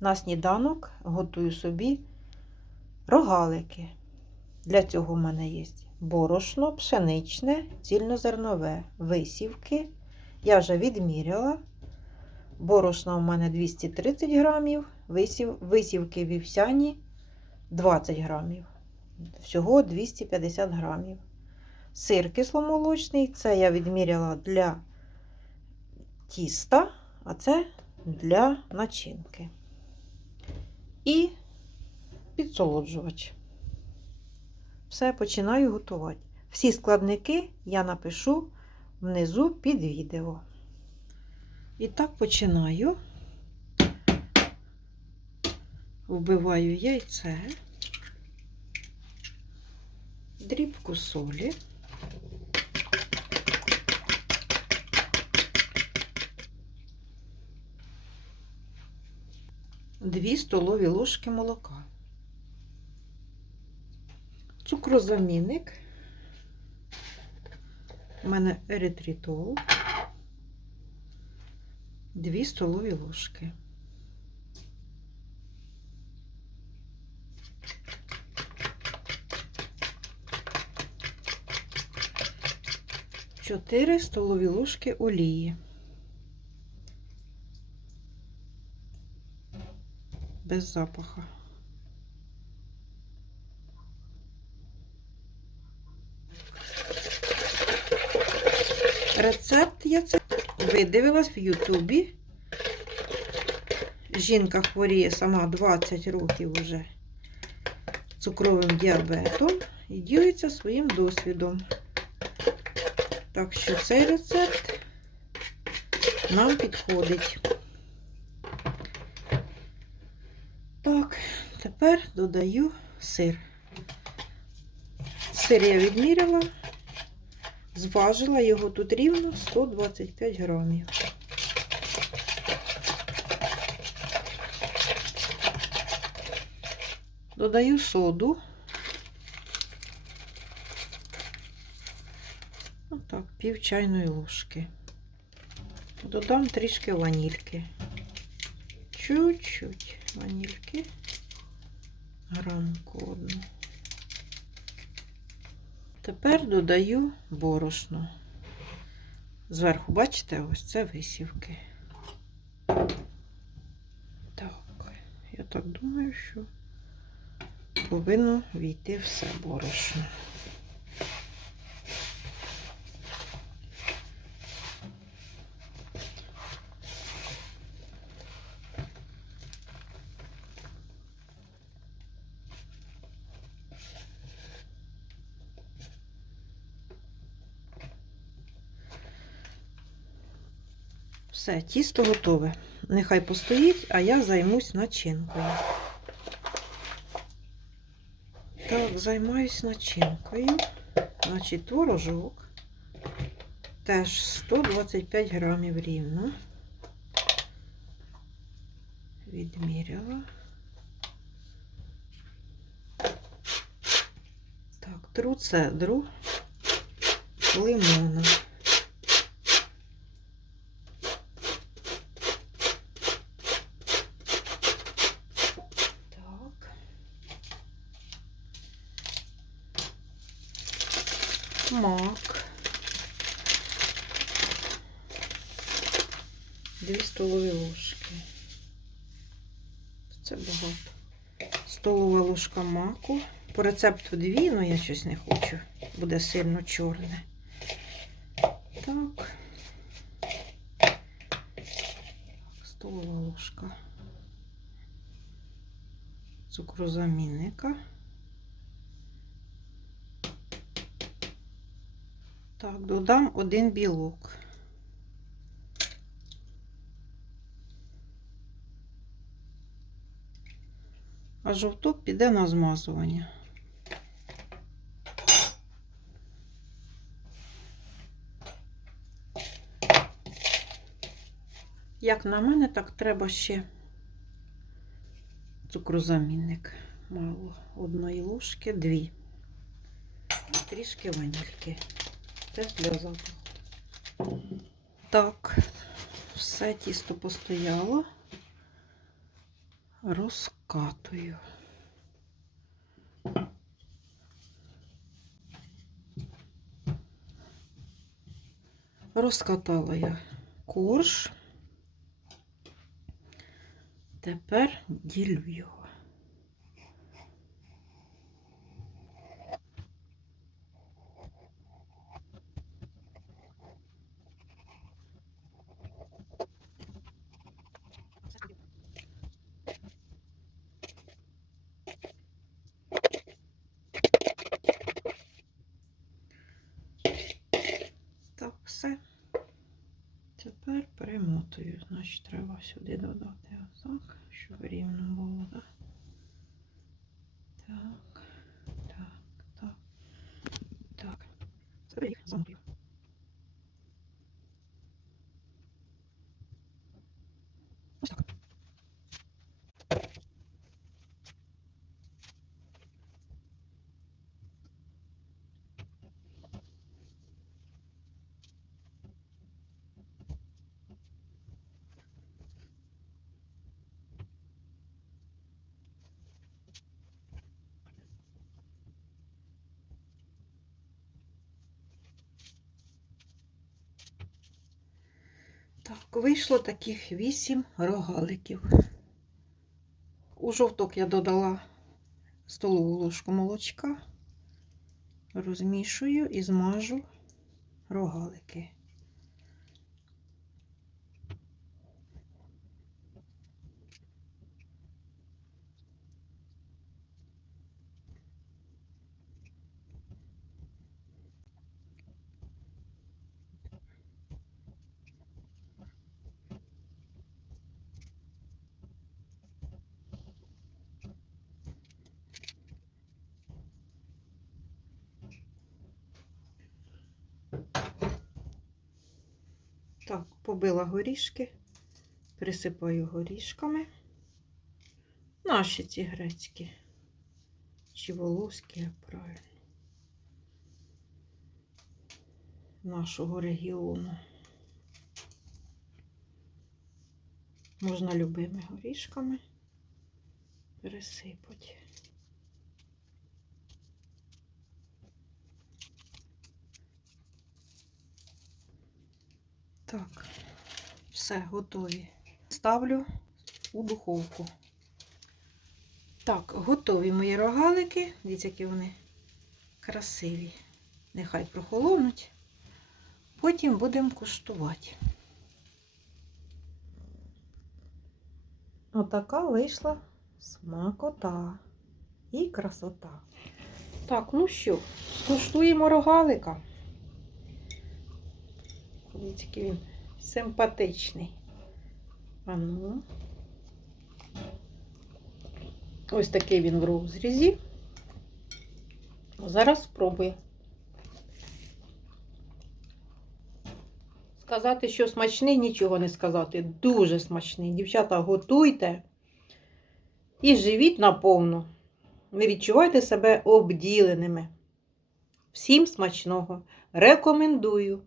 на сніданок готую собі рогалики. Для цього в мене є борошно, пшеничне, цільнозернове, висівки. Я вже відміряла. Борошна у мене 230 грамів, висів, висівки вівсяні 20 грамів. Всього 250 грамів. Сир кисломолочний, це я відміряла для тіста, а це для начинки. І підсолоджувач. Все починаю готувати. Всі складники я напишу внизу під відео. І так починаю. Вбиваю яйце, дрібку солі. Дві столові ложки молока. Цукрозамінник. У мене еритритол. Дві столові ложки. Чотири столові ложки олії. Без запаха. Рецепт я це видивилась в Ютубі. Жінка хворіє сама 20 років уже цукровим діабетом і ділиться своїм досвідом. Так що цей рецепт нам підходить. Так, тепер додаю сир. Сир я відміряла, зважила його тут рівно 125 грамів. Додаю соду. Отак, пів чайної ложки. Додам трішки ванільки. Чуть-чуть ванільки. Грамку одну. Тепер додаю борошно. Зверху, бачите, ось це висівки. Так, я так думаю, що повинно війти все борошно. Все, тісто готове. Нехай постоїть, а я займусь начинкою. Так, займаюсь начинкою. Значить, творожок. Теж 125 грамів рівно. Відміряла. Так, тру цедру лимона. Так. Мак. Дві столові ложки. Це багато. Столова ложка маку. По рецепту дві, але я щось не хочу. Буде сильно чорне. Так. Столова ложка цукрозамінника. Так, додам один білок. А жовток піде на змазування. Як на мене, так треба ще цукрозамінник. Мало одної ложки, дві. Трішки ванільки. Теж для запаху. Так, все тісто постояло. розкатую. Розкатала я корж. Тепер ділю його. Так, все. Тепер перемотую. Значить, треба сюди додати отак, щоб рівно було, так? Так, так, так. Тепер їх замотую. Ось так. Так, вийшло таких вісім рогаликів. У жовток я додала столову ложку молочка, розмішую і змажу рогалики. Так, побила горішки, присипаю горішками. Наші ці грецькі. Чи волоські, як правильно. Нашого регіону. Можна любими горішками пересипати. Так, все, готові. Ставлю у духовку. Так, готові мої рогалики. Дивіться, які вони красиві. Нехай прохолонуть. Потім будемо куштувати. Отака вийшла смакота і красота. Так, ну що, скуштуємо рогалика. Дивіться, який він симпатичний. А ну. Ось такий він в розрізі. Зараз спробую. Сказати, що смачний, нічого не сказати. Дуже смачний. Дівчата, готуйте і живіть наповну. Не відчувайте себе обділеними. Всім смачного. Рекомендую.